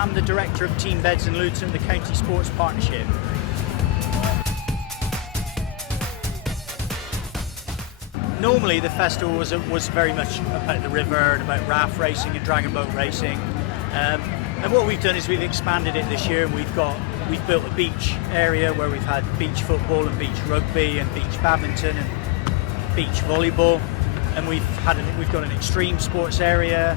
and I'm the director of Team Beds and Luton, the County Sports Partnership. Normally the festival was very much about the river and about raft racing and dragon boat racing, and what we've done is we've expanded it this year, and we've built a beach area where we've had beach football and beach rugby and beach badminton and beach volleyball, and we've got an extreme sports area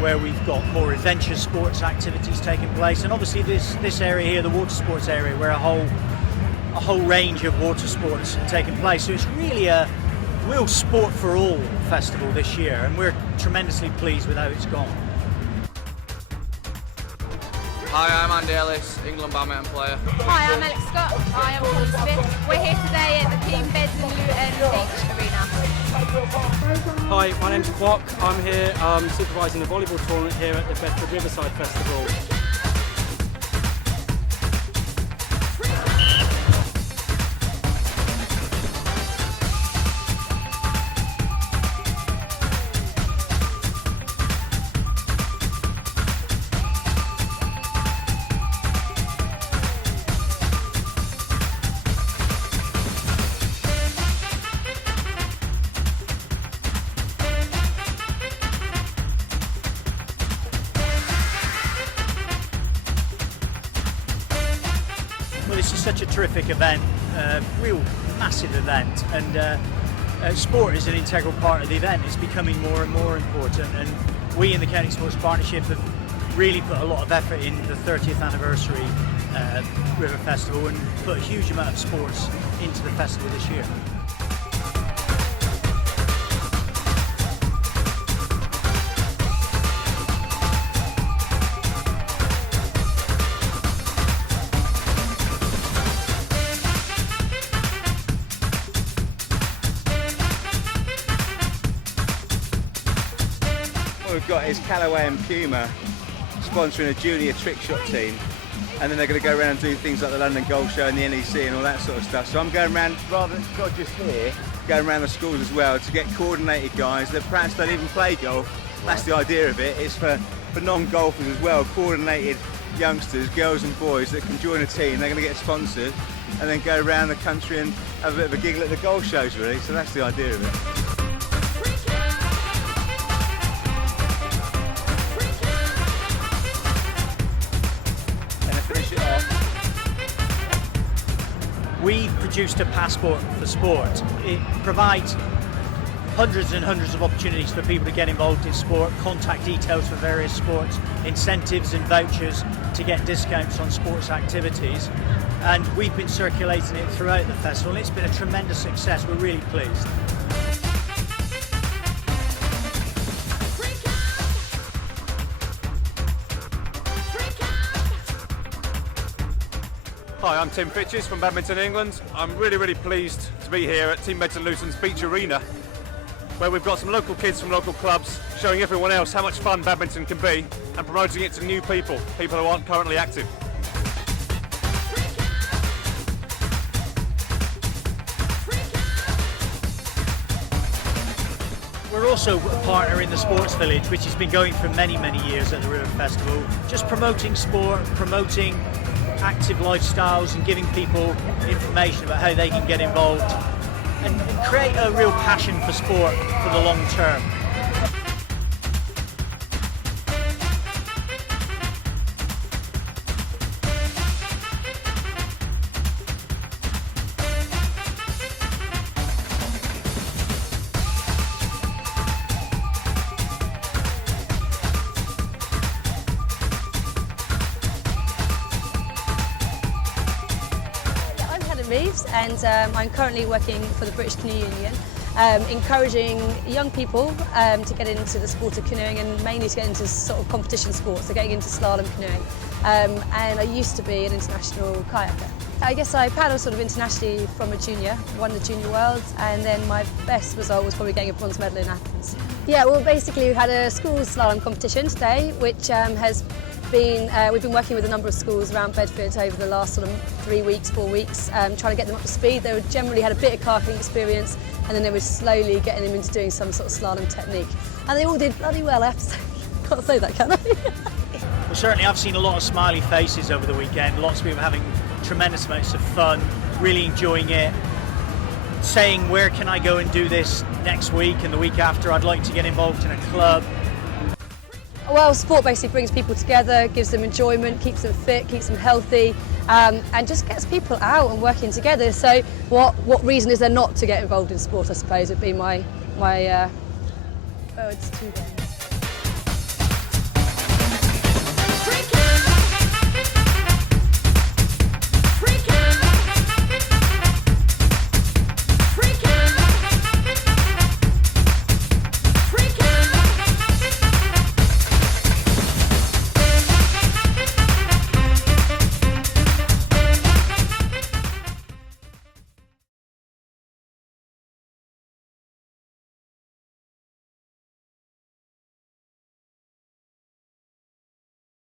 where we've got more adventure sports activities taking place, and obviously this area here, the Watersports area, where a whole range of water sports are taking place. So it's really a real sport for all festival this year, and we're tremendously pleased with how it's gone. Hi, I'm Andy Ellis, England badminton player. Hi, I'm Alex Scott. Hi, I'm Paul Smith. We're here today at the Team Beds and Luton Beach Arena. Hi, my name's Kwok. I'm here supervising the volleyball tournament here at the Bedford Riverside Festival. Well, this is such a terrific event, real massive event, and sport is an integral part of the event. It's becoming more and more important, and we in the County Sports Partnership have really put a lot of effort in the 30th anniversary River Festival and put a huge amount of sports into the festival this year. What we've got is Callaway and Puma sponsoring a junior trick shot team, and then they're going to go around and do things like the London Golf Show and the NEC and all that sort of stuff. So I'm going around, rather than not just here, going around the schools as well to get coordinated guys that perhaps don't even play golf. That's the idea of it. It's for non-golfers as well, coordinated youngsters, girls and boys that can join a team. They're going to get sponsored and then go around the country and have a bit of a giggle at the golf shows, really. So that's the idea of it. We've produced a passport for sport. It provides hundreds and hundreds of opportunities for people to get involved in sport, contact details for various sports, incentives and vouchers to get discounts on sports activities. And we've been circulating it throughout the festival, and it's been a tremendous success. We're really pleased. Hi, I'm Tim Fitches from Badminton England. I'm really pleased to be here at Team Beds and Luton's Beach Arena, where we've got some local kids from local clubs showing everyone else how much fun badminton can be and promoting it to new people who aren't currently active. We're also a partner in the Sports Village, which has been going for many years at the River Festival, just promoting sport, promoting active lifestyles and giving people information about how they can get involved and create a real passion for sport for the long term. Reeves, and I'm currently working for the British Canoe Union, encouraging young people to get into the sport of canoeing, and mainly to get into sort of competition sports, so getting into slalom canoeing. And I used to be an international kayaker. I guess I paddled sort of internationally from a junior, won the Junior Worlds, and then my best result was probably getting a bronze medal in Athens. Yeah, well basically we had a school slalom competition today, which we've been working with a number of schools around Bedford over the last sort of 3 weeks, 4 weeks, trying to get them up to speed. They generally had a bit of kayaking experience, and then they were slowly getting them into doing some sort of slalom technique. And they all did bloody well, I have to say. Can't say that, can I? Well, certainly I've seen a lot of smiley faces over the weekend, lots of people having tremendous amounts of fun, really enjoying it, saying where can I go and do this next week and the week after. I'd like to get involved in a club. Well, sport basically brings people together, gives them enjoyment, keeps them fit, keeps them healthy, and just gets people out and working together. So what reason is there not to get involved in sport, I suppose, would be my words to them.